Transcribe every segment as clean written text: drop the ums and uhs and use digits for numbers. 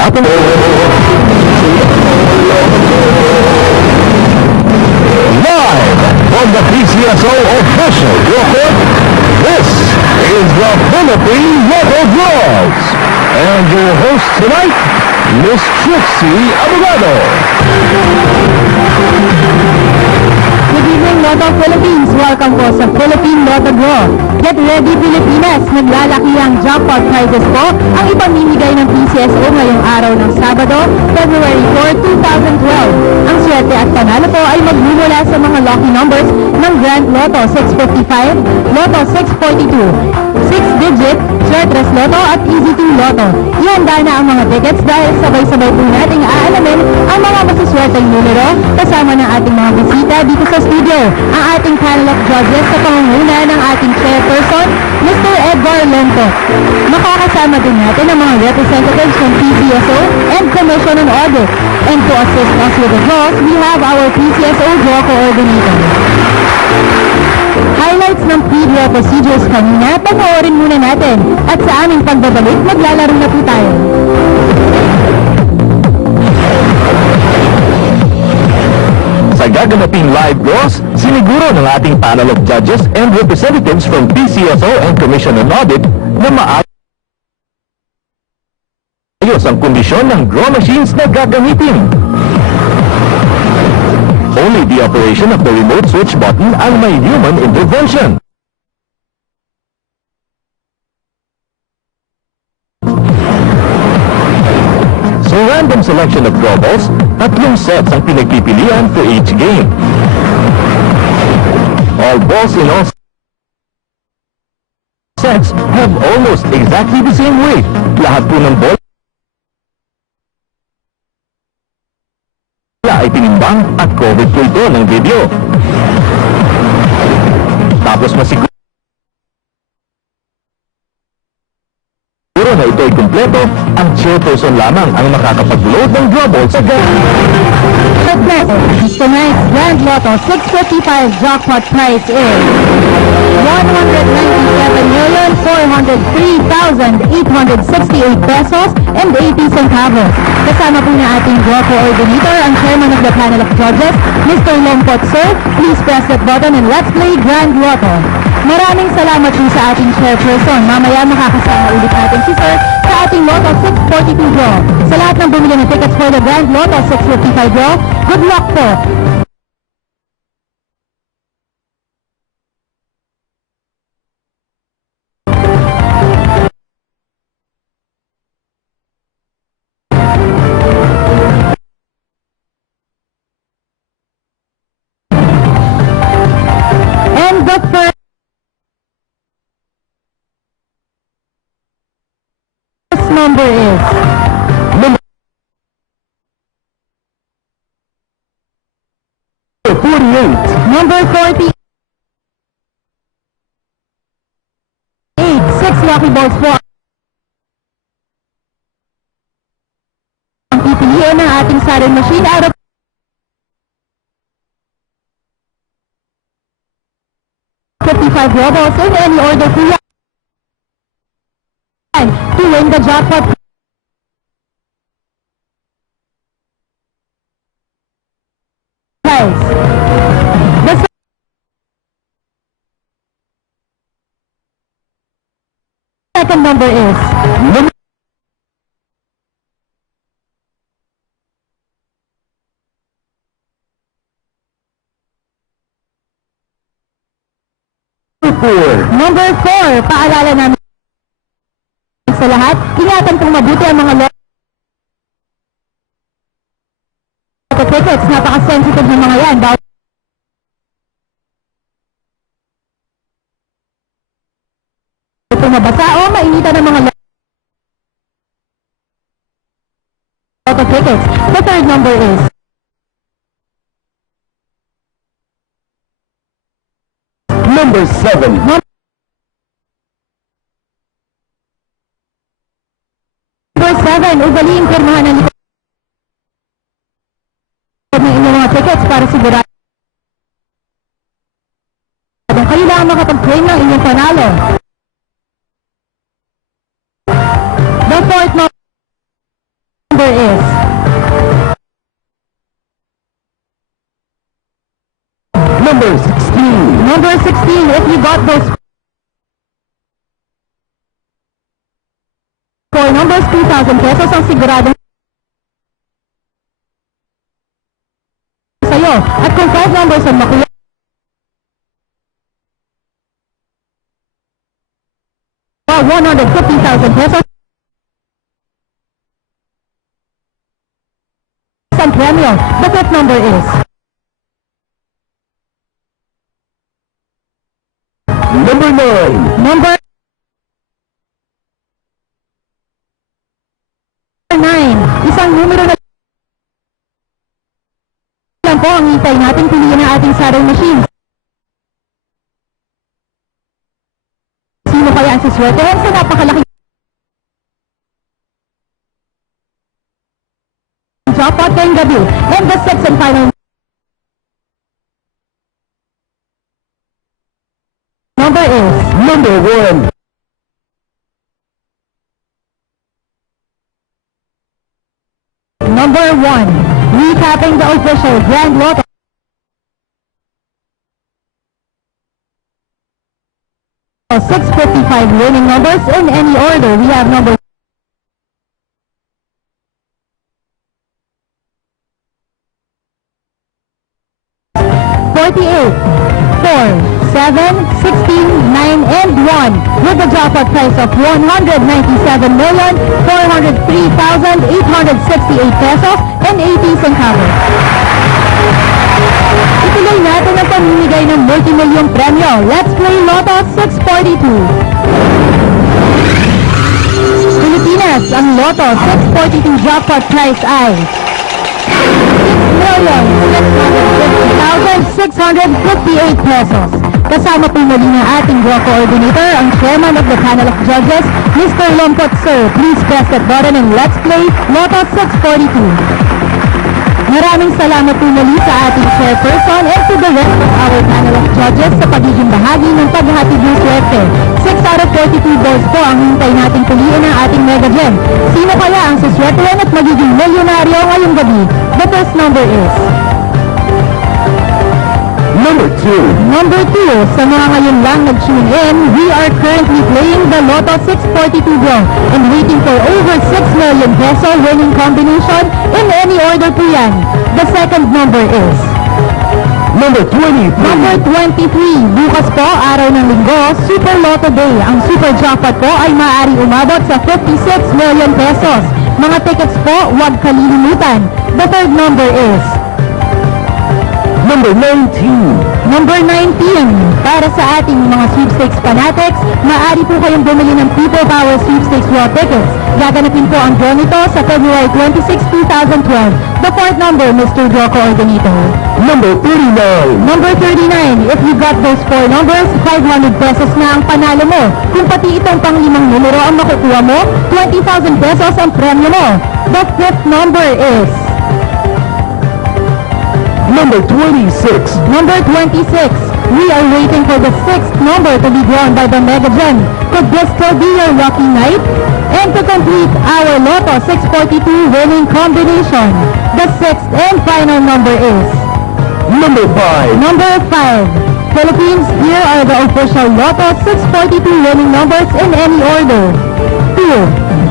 malapit. Live from the PCSO official report, this is the Philippine Lotto Draws. And your host tonight, Miss Trixie Abogado. Good evening, Lotto Philippines. Welcome po sa Philippine Lotto Draw. Get ready, Pilipinas! Naglalaki ang jackpot prizes po ang ipamimigay ng PCSO ngayong araw ng Sabado, February 4, 2012. Ang swerte at panalo po ay magmumula sa mga lucky numbers ng Grand Lotto 655, Lotto 642, 6-digit, Swertres Lotto at Easy 2 Lotto. Ihanda na ang mga tickets dahil sabay-sabay po nating aalamin ang mga masuswerteng numero kasama ng ating mga bisita dito sa studio. Ang ating panel of judges sa pangunguna ng ating chairperson, Mr. Edgar Lonto. Makakasama din natin ang mga representatives ng PCSO and Commission on Audit. And to assist us with the draws, we have our PCSO draw coordinator. Highlights ng pre-draw procedures kanina, panoorin muna natin. At sa aming pagbabalik, maglalaro na po tayo. Sa gaganaping live draws, siniguro ng ating panel of judges and representatives from PCSO and Commission on Audit na maayos ang kondisyon ng draw machines na gagamitin. Only the operation of the remote switch button ang may human intervention. So random selection of draw balls, tatlong sets ang pinagpipilian for each game. All balls in all sets have almost exactly the same weight. Lahat po ng ball ay tinimbang at covered po ito ng video. Tapos masiguro na ito ay kumpleto, ang chairperson lamang ang makakapag-load ng draw balls sa Tonight's Grand Lotto 655 jackpot prize is 197,403,868 pesos and 80 centavos. Kasama po na ating draw coordinator, ang chairman of the panel of judges, Mr. Lompot. Sir, please press that button and let's play Grand Lotto. Maraming salamat po sa ating chairperson. Mamaya makakasama ulit natin si Sir sa ating Lotto 642 draw. Sa lahat ng bumili ng tickets for the Grand Lotto 655 draw, good luck po! And the first number is number 48. number 48. 6 lucky balls po ang pipiliin ng ating sarin machine out of 55 draw balls in any order po yan to win the jackpot prize. The second number is Number 4. number 4. Paalala namin sa lahat, ingatan kong mabuti ang mga lotto tickets. Napaka-sensitive ng mga yan. Bawal ito mabasa o mainitan ng mga lotto tickets. The third number is Number 7. number 7. Ugaliing pirmahan ng likod ng inyong mga tickets para sigurado kayo lang makapag-claim ng inyong panalo. The fourth number Number 16. Number 16, if you got those four numbers, 2,000 pesos ang siguradong sa'yo. At kung 5 numbers ang makuha, 150,000 pesos ang premyo. The fifth number is Number 9. number 9. Isang numero na lang po ang hintay natin piliin ng ating sarong machine. Sino kaya ang siswertehan sa napakalaking jackpot ngayong gabi? And the sixth and final number is Number 1. number 1. Recapping the official Grand Lotto. $655 winning numbers in any order. We have number 48, 4, 7, 16, 9, and 1 with a jackpot price of 197,403,868 pesos and 80 centavos. Ituloy natin ang pamimigay ng multi-million premyo. Let's play Lotto 642. Pilipinas, ang Lotto 642 jackpot price ay 6,650,658 pesos. Kasama po muli ng ating draw coordinator, ang chairman of the panel of judges, Mr. Lompot. Sir, please press that button and let's play Lotto 642. Maraming salamat po muli sa ating chairperson and to the rest of our panel of judges sa pagiging bahagi ng paghahatid ng swerte. 6 out of 42 balls po ang hintay nating piliin ng ating Mega Gem. Sino kaya ang siswertehan at magiging milyonaryo ngayong gabi? The first number is Number 2. number 2. Sa mga ngayon lang nag-tune in, we are currently playing the Lotto 642 draw and waiting for over 6 million peso winning combination in any order po yan. The second number is Number 23. number 23. Bukas po, araw ng linggo, Super Lotto Day. Ang super jackpot po ay maaaring umabot sa 56 million pesos. Mga tickets po, huwag kalilimutan. The third number is Number 19. number 19. Para sa ating mga sweepstakes fanatics, maaari po kayong bumili ng People Power Sweepstakes Draw tickets. Gaganapin po ang draw nito sa February 26, 2012. The fourth number, Mr. Draw Coordinator. Number 39. Number 39. If you got those 4 numbers, 500 pesos na ang panalo mo. Kung pati itong pang-limang numero ang makukuha mo, 20,000 pesos ang premyo mo. The fifth number is Number 26. number 26. We are waiting for the sixth number to be drawn by the Mega Gem. Could this still be your lucky night? And to complete our Lotto 642 winning combination, the sixth and final number is Number 5. number 5. Philippines, here are the official Lotto 642 winning numbers in any order. 2,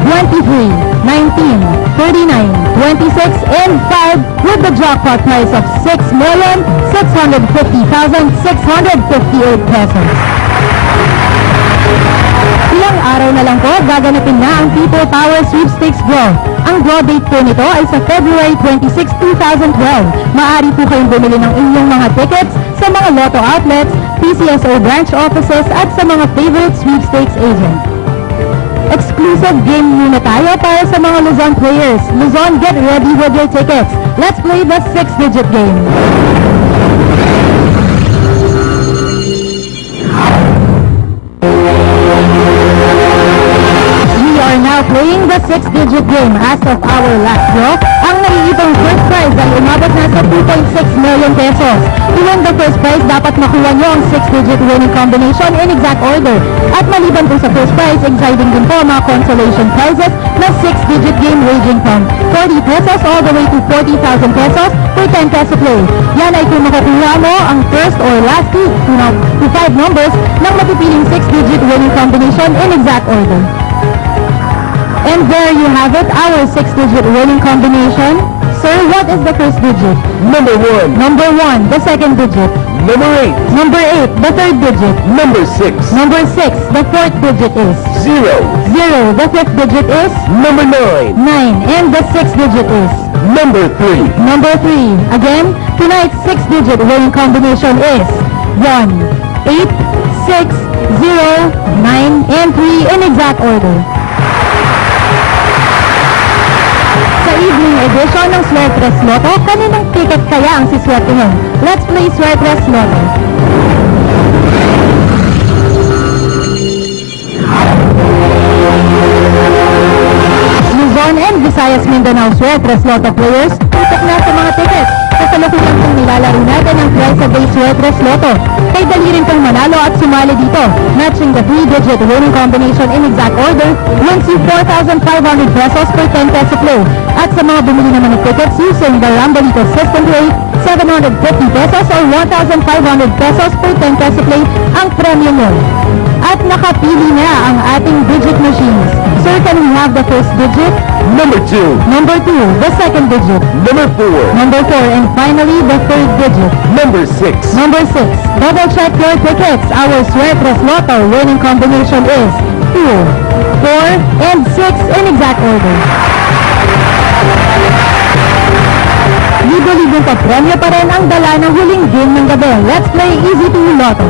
23, 19, 39, 26, and 5 with the jackpot price of 6,650,658 pesos. Ilang araw na lang po, gaganapin na ang People Power Sweepstakes Draw. Ang draw date po nito ay sa February 26, 2012. Maaari po kayong bumili ng inyong mga tickets sa mga Lotto outlets, PCSO branch offices at sa mga favorite sweepstakes agent. Exclusive game muna tayo para sa mga Luzon players. Luzon, get ready with your tickets. Let's play the 6-digit game. We are now playing the 6-digit game. As of our last draw, ang maiipong first prize ay umabot na sa 2.6 million pesos. To win the first prize, dapat makuha nyo ang 6-digit winning combination in exact order. At maliban po sa first prize, exciting din po ang mga consolation prizes na 6-digit game ranging from 40 pesos all the way to 40,000 pesos per 10 peso play. Yan ay kung makakuha mo ang first or last two to 5 numbers ng mapipiling 6-digit winning combination in exact order. And there you have it, our 6-digit winning combination. Sir, what is the first digit? Number 1. Number 1, the second digit. Number 8. Number 8, the third digit. Number 6. Number 6, the fourth digit is 0. 0. The fifth digit is Number 9. 9. And the sixth digit is Number 3. number 3. Again, tonight's 6-digit winning combination is 1, 8, 6, 0, 9, and 3 in exact order. Sa evening edition ng Swertres Lotto, kaninong ticket kaya ang siswertehin? Let's play Swertres Lotto. Luzon and Visayas Mindanao Swertres Lotto players, tutok na sa mga tickets. Kasalukuyan pong nilalaro natin ang Price of Day Swertres Lotto. Kay dali rin pong manalo at sumali dito. Matching the 3-digit winning combination in exact order wins you 4,500 pesos per 10 peso play. At sa mga bumili naman ng tickets using the Rambolito system play, 750 pesos or 1,500 pesos per 10 peso play ang premyo mo. At nakapili na ang ating digit machines. Sir, can we have the first digit? Number 2. Number 2, the second digit. Number 4. Number 4, and finally, the third digit. Number 6. Number 6, double check your tickets. Our Swertres Lotto winning combination is 2, 4, and 6 in exact order. Libo-libong pa-premyo pa rin ang dala ng huling game ng gabi. Let's play Easy 2 Lotto.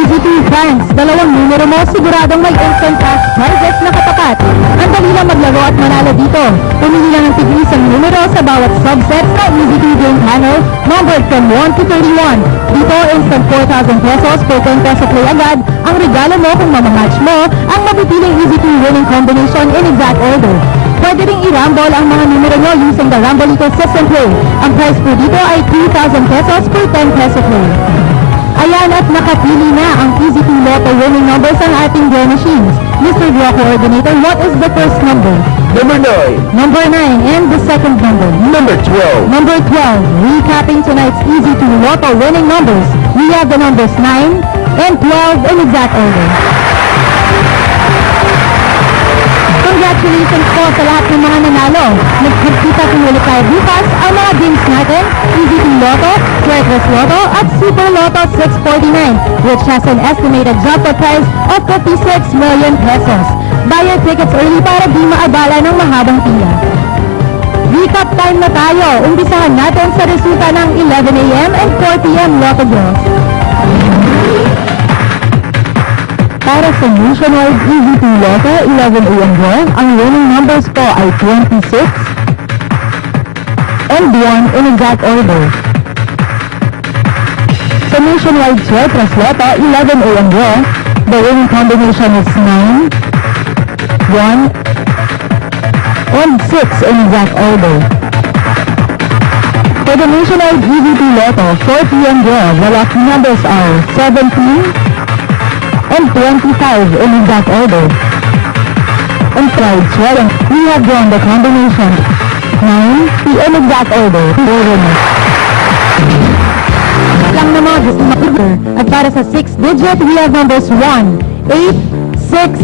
Easy 2 Franks, dalawang numero mo, siguradong may instant cash prizes na katapat. Ang dali lang maglaro at manalo dito. Pumili lang ng tig-isang numero sa bawat subset sa Easy 2 Game Panel, numbered from 1 to 31. Dito, instant 4,000 pesos per 10 peso play agad. Ang regalo mo kung mamamatch mo ang mapipiling Easy 2 winning combination in exact order. Pwede ring i-rumble ang mga numero nyo using the Rambolito system play. Ang price po dito ay 2,000 pesos per 10 peso play. Ayan at nakapili na ang Easy 2 Lotto winning numbers ang ating draw machines. Mr. Draw Coordinator, what is the first number? Number 9. Number 9 and the second number. Number 12. Number 12, recapping tonight's Easy 2 Lotto winning numbers. We have the numbers 9 and 12 in exact order. Congratulations po sa lahat ng mga nanalo. Nagkita kung ulit tayo bukas ang mga games natin, Easy 2 Lotto, Swertres Lotto, at Super Lotto 649, which has an estimated jackpot prize of 56 million pesos. Buy your tickets early para di maabala ng mahabang pila. Recap time na tayo. Umpisahan natin sa resulta ng 11 a.m. and 4 p.m. Lotto draws. Para sa nationwide Easy 2 Lotto 11 a.m. draw, ang winning numbers po ay 26 and 1 in exact order. Sa nationwide Swertres Lotto 11 a.m. draw, the winning combination is 9, 1, and 6 in exact order. For the nationwide Easy 2 Lotto 4 p.m. draw, the lucky numbers are 17 and 25 in exact order. And Pride Swelling, we have drawn the combination 9 in exact order for winners. Lang naman, gusto mag-order. At para sa 6th digit, we have numbers 1, 8, 6,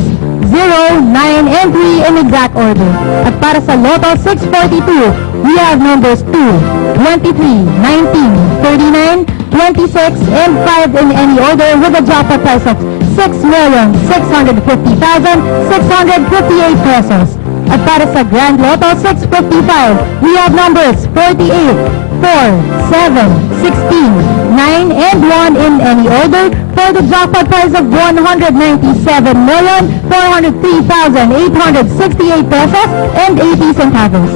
0, 9, and 3 in exact order. At para sa Lotto 642, we have numbers 2, 23, 19, 39, 26, and 5 in any order with a jackpot price of 6,650,658 pesos. At para sa Grand Lotto 655, we have numbers 48, 4, 7, 16, 9, and 1 in any order for the jackpot prize of 197,403,868 pesos and 80 centavos.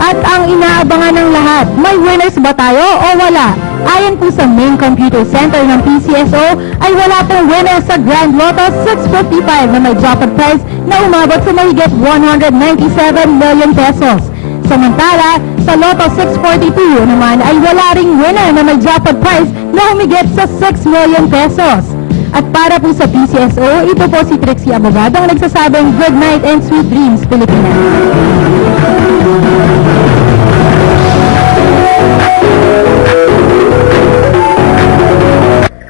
At ang inaabangan ng lahat, may winners ba tayo o wala? Ayon po sa main computer center ng PCSO, ay wala pong winner sa Grand Lotto 655 na may jackpot prize na umabot sa mahigit 197 million pesos. Samantala, sa Lotto 642 naman ay wala ring winner na may jackpot prize na humigit sa 6 million pesos. At para po sa PCSO, ito po si Trixie Abogado ang nagsasabing good night and sweet dreams, Pilipinas.